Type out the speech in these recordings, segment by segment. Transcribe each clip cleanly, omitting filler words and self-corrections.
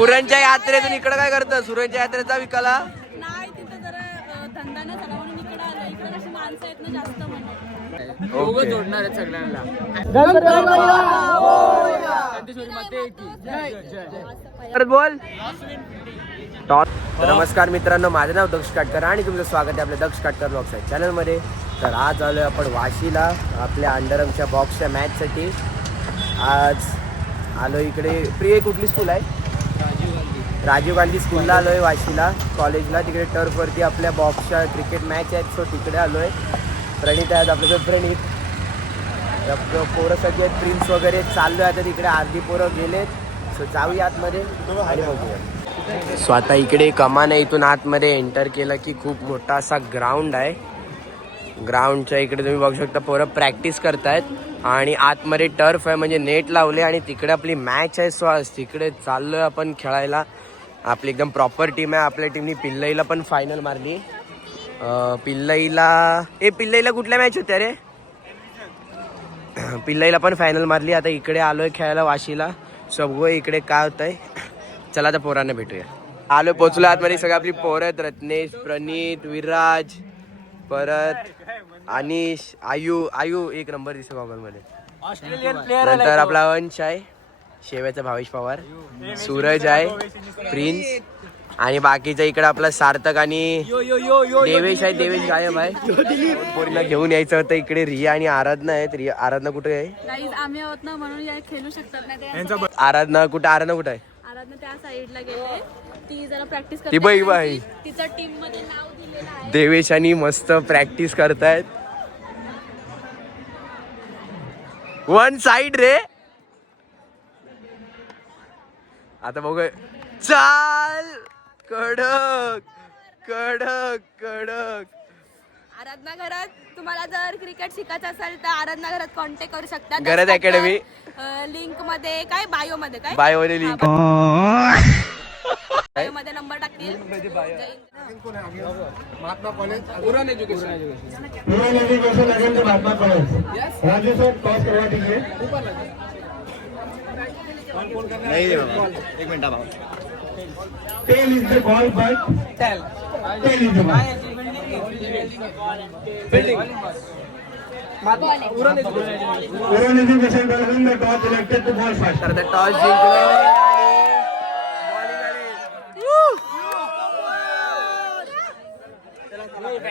सुरांच्या यात्रेतून इकडे काय करतं? सुरांच्या यात्रेचा विकाला नाही, तिथं जरा धंदा नाही झाला म्हणून इकडे आलो. इकडे कशी माणसं आहेत ना जास्त म्हणून. दोघं जोडणार आहेत सगळ्यांना. बोल. नमस्कार मित्रांनो, माझं नाव दक्ष काटकर आणि तुमचं स्वागत आहे आपल्या दक्ष काटकर ब्लॉग्स आहे चॅनलमध्ये. तर आज आलो आपण वाशीला आपल्या अंडरआर्मच्या बॉक्सच्या मॅचसाठी. आज आलो इकडे. प्रिय कुठली स्कूल आहे? राजीव गांधी स्कूलला आलो आहे वाशीला कॉलेजला. तिकडे टर्फवरती आपल्या बॉक्सच्या क्रिकेट मॅच आहेत, सो तिकडे आलो आहे. प्रणित आहेत आपल्यासोबत. प्रणित पोरं सगळे आहेत, प्रिन्स वगैरे चाललो आहे. आता तिकडे अर्धी पोरं गेलेत, सो जाऊया आतमध्ये आणि बघूया. सो आता इकडे कमान आहे, इथून आतमध्ये एंटर केलं की खूप मोठा असा ग्राउंड आहे. ग्राउंडच्या इकडे तुम्ही बघू शकता पोरं प्रॅक्टिस करतायत आणि आतमध्ये टर्फ आहे म्हणजे नेट लावले आणि तिकडे आपली मॅच आहे. सो आज तिकडे चाललो आहे आपण खेळायला. आपली एकदम प्रॉपर टीम आहे. आपल्या टीमनी पिल्लईला पण फायनल मारली. पिल्लईला कुठल्या मॅच होत्या रे? पिल्लईला पण फायनल मारली. आता इकडे आलोय खेळायला वाशीला. सगळं इकडे काय होतंय, चला आता पोरांना भेटूया. आलोय, पोचलो आतमध्ये. सगळी आपली पोरं आहेत, रत्नेश, प्रणित, विराज, परत अनिश, आयू एक नंबर दिसतो गॉगलमध्ये. नंतर आपला वंश आहे, शेव्याचा भावेश पवार, सूरज आहे, प्रिन्स आणि बाकीचा इकडे आपला सार्थक आणि देवेश आहे. देवेश गायब आहे, पोरीला घेऊन यायचं होतं. इकडे रिया आणि आराधना आहेत. आराधना कुठे आहे? आम्ही आहोत ना म्हणून या खेळू शकतात ना ते. आराधना कुठे आहे? आराधना त्या साईडला गेले. ती जरा प्रॅक्टिस ती बाई तिचं टीम मध्ये नाव दिलेलं आहे. देवेश आणि मस्त प्रॅक्टिस करतायत. वन साइड रे. आता बघ, चाल. कडक कडक कडक. आराधना घरात तुम्हाला जर क्रिकेट शिकायचं असेल तर आराधना घरात कॉन्टॅक्ट करू शकता. घरात अकॅडमी लिंक मध्ये काय बायो मध्ये लिंक मध्ये नंबर टाकतील. Mahatma college, Uran education Mahatma college. Raju sir pass करवा दीजिए. एक मिनिट भाऊ. Tail is the ball, but tail is the ball. Uran education. Uran education person, the toss elected to ball first. तर टॉस जिंकले.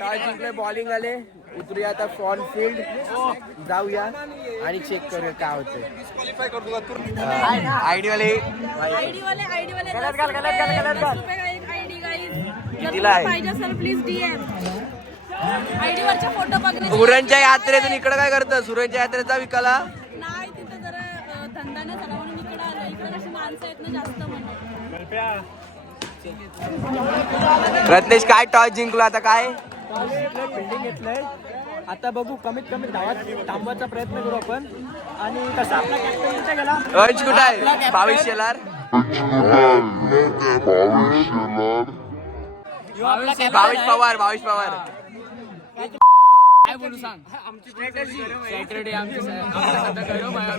टॉस जिंकले, बॉलिंग आले. उतरूया आता फॉन फील्ड, जाऊया आणि चेक करूया काय होतंय. आयडी वाले कितीला आहे? पाहिजे असेल प्लीज डीएम. आयडी वरच्या फोटो बघणे. सुरांच्या यात्रेतून इकडे काय करतं? सुरांच्या यात्रेचा विकाला नाही, तिथं जरा धंदा नाही झाला म्हणून इकडे आलो. इकडे कशी माणसं आहेत ना जास्त म्हणून. रत्नेश काय टॉस जिंकलो आता काय? फिल्डिंग घेतलंय. आता बघू, कमीत कमी धावात थांबवायचा प्रयत्न करू आपण. आणि तसा आपला कॅप्टन इथे गेला. अंश कुठं आहे? भावेश शेलार. भावेश पवार. काय बोलू सांग, आमची सॅटरडे आमची सध्या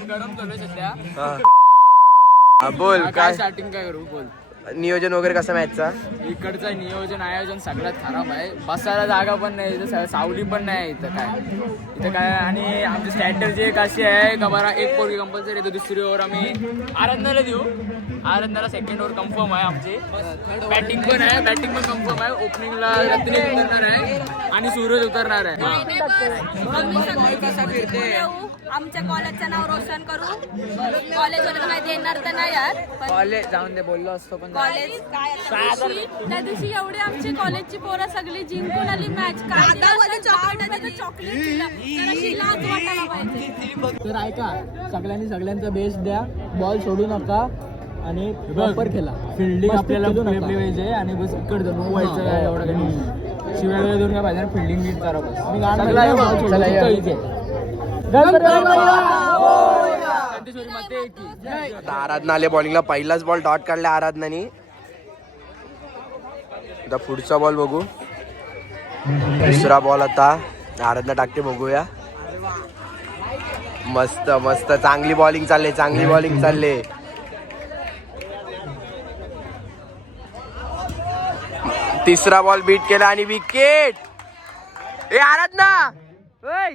गरम चालू सध्या. बोल काय स्टार्टिंग काय करू बोल. नियोजन वगैरे कसं मॅचचा? इकडचं नियोजन आयोजन सगळ्यात खराब आहे. बसायला जागा पण नाही, इथं सावली पण नाही इथं काय. आणि आमची स्ट्रॅटर्जी कशी आहे का बरं, एक पोरगी कंपल्सरी येतो, दुसरी ओव्हर आम्ही आराधनाला देऊ. आराधनाला सेकंड ओव्हर कन्फर्म आहे आमची. बॅटिंग पण कन्फर्म आहे. ओपनिंगला रत्नेश उतरणार आहे आणि सूरज उतरणार आहे. आमच्या कॉलेजचं नाव रोशन करू. कॉलेजवर काही देणार तर नाही यार, कॉलेज जाऊन दे बोललो असतो पण कॉलेज काय त्या दिवशी एवढी आमची कॉलेजची पोरं सगळी जिंकून आली मॅच. तर ऐका, सगळ्यांचा बेस्ट द्या, बॉल सोडू नका आणि प्रॉपर खेळा. फिल्डिंग आपल्याला पाहिजे आणि बस इकडे जाऊन व्हायचं एवढं काही शिवाय वेळ देऊन काय पाहिजे. फिल्डिंग नीट करा बस. आता आराधना आले बॉलिंगला. पहिलाच बॉल डॉट काढला आराधनानी. आता पुढचा बॉल बघू. दुसरा बॉल आता आराधना टाकते, बघूया. मस्त चांगली बॉलिंग चालले. तिसरा बॉल बीट केला आणि विकेट. ए आराधना ओय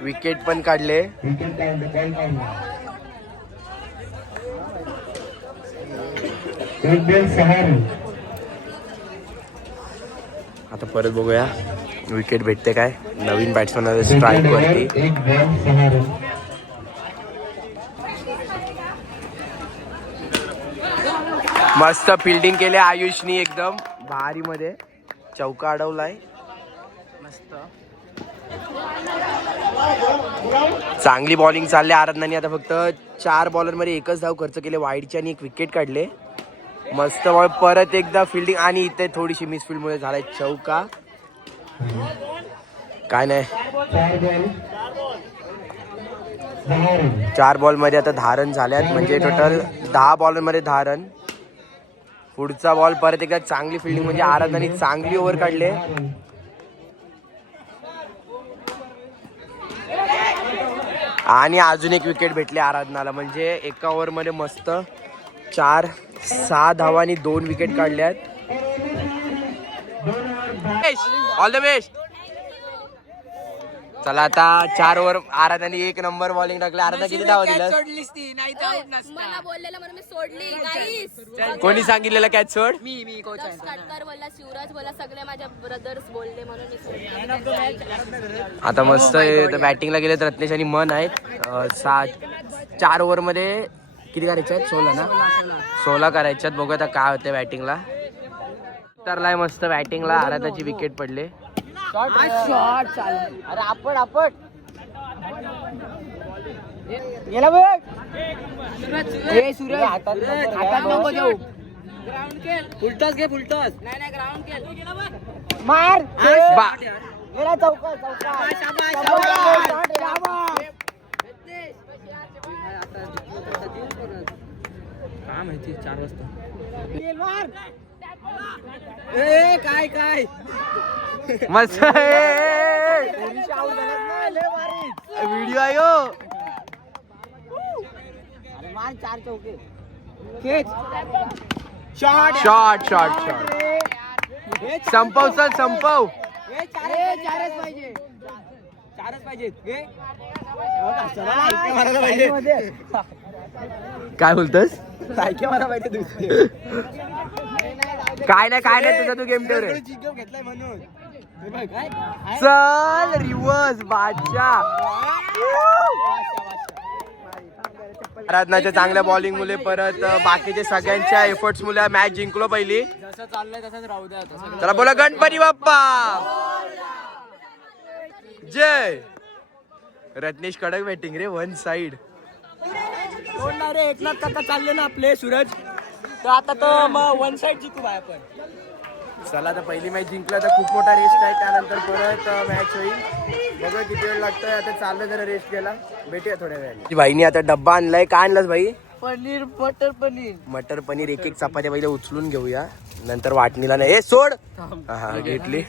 विकेट पण काढले. आता परत बघूया विकेट भेटते काय नवीन बॅट्समॅन स्ट्राईक वरती. मस्त फिल्डिंग केले आयुषनी एकदम भारी मध्ये चौका अडवलाय. मस्त चांगली बॉलिंग चालली आराधनाने. आता फक्त 4 बॉलर मध्ये एकच धाव खर्च केले वाईडची आणि एक विकेट काढले. मस्त बॉल परत एकदा फिल्डिंग आणि इथे थोडीशी मिसफिल्ड मुळे झालाय चौका. काय नाही 4 बॉल मध्ये आता 10 रन झाल्यात म्हणजे टोटल 10 बॉलर मध्ये 10 रन. पुढचा बॉल परत एकदा चांगली फिल्डिंग म्हणजे आराधनाने चांगली ओव्हर काढले. आणि अजून एक विकेट भेटले आराधनाला म्हणजे एका ओव्हर मध्ये मस्त 4-6 धावा आणि 2 विकेट काढल्यात. All the best. चला आता 4 ओव्हर आराधनाने 1 नंबर बॉलिंग टाकले. आराधना किती धावा दिल्या? मला बोललेलं म्हणून मी सोडली गाईस. कोणी सांगितलेलं कॅच सोड? मी कोच आहे. काटकर बोलला, शिवराज बोलला, सगळे माझ्या ब्रदर्स बोलले म्हणून मी सोडली. आता मस्त बॅटिंगला गेले तर रत्नेश आणि मन आहेत. 4 ओव्हर मध्ये किती करायचे आहेत? 16 ना? 16 करायच्यात. बघूया आता काय होते बॅटिंगला. तरलाय मस्त बॅटिंगला आराधनाची विकेट पडले. शॉट चाल. अरे आपण गेला बघ. ए सूरज हातात नको देऊ. ग्राउंड खेळ. फुलटॉस घे फुलटॉस. नाही ग्राउंड खेळ. मार. गेला चौका. काय माहिती 4 वाजता मार. ए काय मस्त व्हिडिओ आहे हो. मार 4 चौके. खेच. शॉट संपव चल संपव. 4च पाहिजे. 4च पाहिजे. काय बोलतोस? मला पाहिजे. काय नाही तुझा तू गेम ठेव रे. घेतलाय म्हणून. चल रिवर्स बादशाह. आराधनाच्या चांगल्या बॉलिंग मुले परत बाकीचे सगळ्यांच्या एफर्ट्स मुले मॅच जिंकलो पहिली. जसं चाललंय तसंच राहू द्या. चला बोला गणपती बाप्पा जय. रत्नेश कडक बॅटिंग रे 1 साइड. रे एकनाथ काका चालले ना आपले सूरज. तर आता तो मग 1 साइड जिंकू बाय आपण. चला आता पहिली मॅच जिंकला तर खूप मोठा रेस्ट आहे. त्यानंतर परत मॅच होईल. बघा किती वेळ लागतोय. आता चाललं जरा रेस्ट केला. भेटूया थोड्या वेळाने. भाईनी आता डब्बा आणलाय. काय आणलास भाई? पनीर मटर पनीर. एक चपात्या पहिले उचलून घेऊया नंतर वाटणीला नाही. सोड. हा घेतली.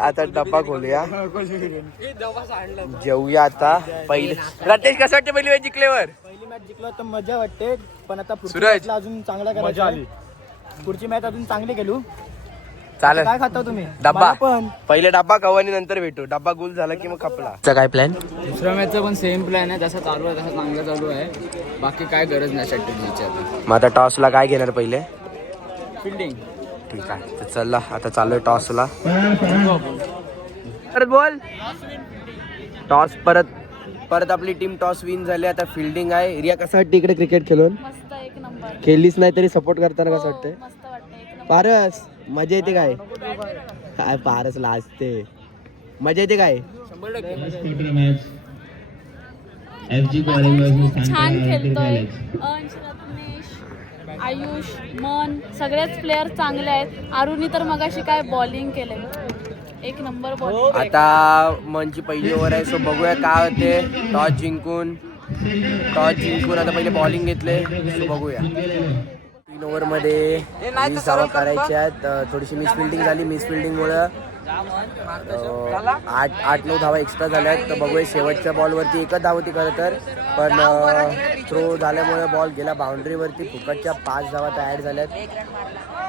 आता डब्बा खोलूया जेवूया आता. पहिले रत्नेश कसं वाटते पहिली मॅच जिंकल्यावर? पहिली मॅच जिंकलो तर मजा वाटते पण आता पुढची सूरज. मॅचला अजून चांगला करायचं आहे. पुढची मॅच अजून चांगली गेलो. चालेल. काय खाता तुम्ही? डब्बा मला पण पहिले डब्बा खाऊ आणि नंतर भेटू. डब्बा गुल झाला की मग खपला. काय प्लॅन? दुसऱ्या मॅचचा पण सेम प्लॅन आहे. जसा चालू आहे तसा चांगला चालू आहे. बाकी काय गरज नाही स्ट्रॅटेजीची आता. मग आता टॉसला काय घेणार पहिले? फिल्डिंग. ठीक आहे तर चला आता चालू टॉसला. परत बोल. टॉस परत आपली टीम टॉस विन झाली. आता फिल्डिंग आहे. रिया कसं वाटतं इकडे क्रिकेट खेळून? मस्त एक नंबर. खेळलीच नाही तरी सपोर्ट करताना कसं वाटतंय? मस्त वाटतं एक नंबर. पारस मजा येते काय? काय पारस लाजते. मजा येते काय? 100%. छान खेळतोय. अंश, रत्नेश, आयुष, मन सगळेच प्लेयर चांगले आहेत. आरुनी तर मगाशी काय बॉलिंग केलंय. एक नंबर बॉलिंग. आता मनची पहिली ओव्हर आहे. सो बघूया काय होते. टॉस जिंकून आता पहिले बॉलिंग घेतले. सो बघूया. 3 ओव्हर मध्ये 20 धावा करायच्या आहेत. थोडीशी मिसफिल्डिंग झाली. मिसफिल्डिंगमुळे आठ 9 धावा एक्स्ट्रा झाल्या आहेत. तर बघूया शेवटच्या बॉलवरती एकच धाव होती खरं तर, पण थ्रो झाल्यामुळे बॉल गेला बाउंड्रीवरती. फुकटच्या 5 धावा तर ॲड झाल्यात.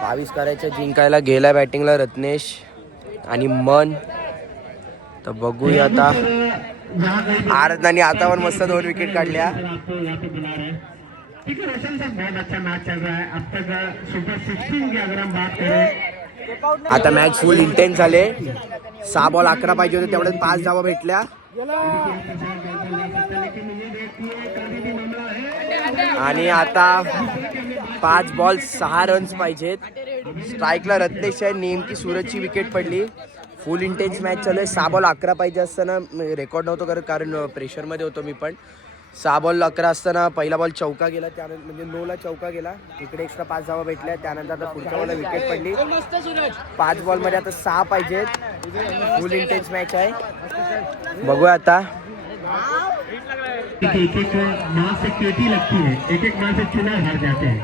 22 करायच्या. जिंकायला गेला बॅटिंगला रत्नेश आणि मन. तर बघूया आता. आरतनाने आता पण मस्त 2 विकेट काढल्या. ठीक है रोशन सर, बहुत अच्छा मैच चल रहा है अब तक. सुपर 16 की अगर हम बात करें, आता मॅच फुल इंटेन्स झाले. 6 बॉल 11 पाहिजे होते, तेवढ्यात 5 धावा भेटल्या. आणि आता 5 बॉल 6 रन्स पाहिजेत. स्ट्राईकला रत्नेश आहे. नेमकी सूरजची विकेट पडली. फुल इंटेन्स मॅच चालू आहे. 6 बॉल 11 पाहिजे असताना रेकॉर्ड नव्हतं करत, कारण प्रेशरमध्ये होतो मी पण. 6 बॉल 11 असताना पहिला बॉल चौका गेला, त्यानंतर म्हणजे 9ला चौका गेला. इकडे एक्स्ट्रा 5 धावा भेटल्या. त्यानंतर आता पुढच्या बॉलला विकेट पडली. 5 बॉलमध्ये आता 6 पाहिजेत. फुल इंटेन्स मॅच आहे. बघूया आता. एक एक माँ से केटी लगती है, एक एक माँ से चुना हार जाते हैं.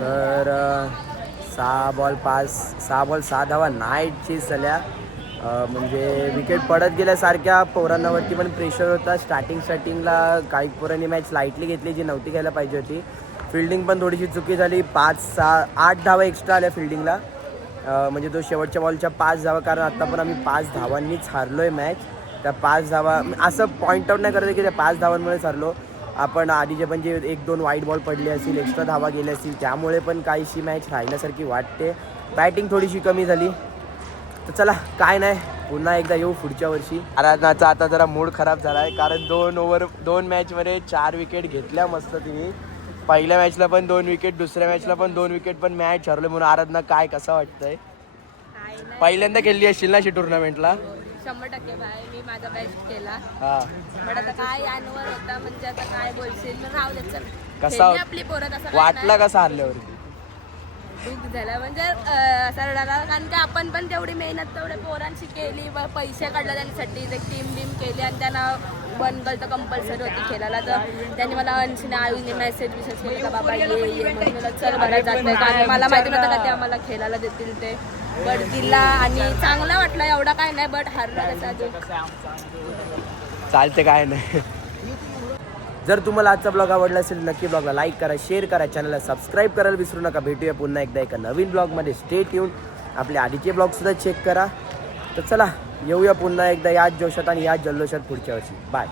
तर 6 बॉल 6 धावा नाईट चेस झाल्या. म्हणजे विकेट पडत गेल्यासारख्या पोरांवरती पण प्रेशर होता. स्टार्टिंगला काही पोरांनी मॅच लाईटली घेतली, जी नव्हती घ्यायला पाहिजे होती. फिल्डिंग पण थोडीशी चुकी झाली. 8 धावा एक्स्ट्रा आल्या फिल्डिंगला. म्हणजे तो शेवटच्या बॉलच्या 5 धावा, कारण आत्ता पण आम्ही 5 धावांनीच हारलो आहे मॅच. त्या 5 धावा असं पॉईंट आउट नाही करत की त्या 5 धावांमुळेच हारलो आपण. आधीचे पण जे 1-2 वाईट बॉल पडले असतील, एक्स्ट्रा धावा गेल्या असतील, त्यामुळे पण काहीशी मॅच राहिल्यासारखी वाटते. बॅटिंग थोडीशी कमी झाली. तर चला काय नाही, पुन्हा एकदा येऊ पुढच्या वर्षी. आराधनाचा आता जरा मूड खराब झाला आहे, कारण 2 मॅचमध्ये 4 विकेट घेतल्या मस्त तिने. पहिल्या मॅचला पण 2 विकेट, दुसऱ्या मॅचला पण 2 विकेट, पण मॅच हरलो. म्हणून आराधना काय कसं वाटतंय? पहिल्यांदा खेळली असशील ना अशी टुर्नामेंटला? 100% भाई, मी माझा बेस्ट केला. हा. पण आता काय अनुभव होता, म्हणजे आता काय बोलशील, मग राहू दे. चल कसा खेळली आपली पोरं, तसं काय वाटला नाही. कसा हारल्यावर? दुःख झालं म्हणजे असं रडायला, कारण की आपण पण तेवढी मेहनत तेवढ्या पोरांची केली, पैसे काढले त्यांच्यासाठी, ते टीम केली, आणि त्यांना बनगल तर कंपल्सरी होती खेळायला. तर त्यांनी मला अंशने आईने मेसेज केला का बाबा ये म्हणून. मला चल बरं जातं, कारण मला माहिती नव्हतं का ते आम्हाला खेळायला देतील ते. बट दिला आणि चांगला वाटला. एवढा काय नाही, बट हारला तसा चालते, काय नाही. जर तुम्हाला आजचा ब्लॉग आवडला असेल, नक्की ब्लॉगला लाईक करा, शेअर करा, चॅनलला सबस्क्राईब करायला विसरू नका. भेटूया पुन्हा एकदा एका नवीन ब्लॉगमध्ये. Stay tune. आपले आधीचे ब्लॉगसुद्धा चेक करा. तर चला येऊया पुन्हा एकदा याच जोशात आणि याच जल्लोषात पुढच्या वर्षी. बाय.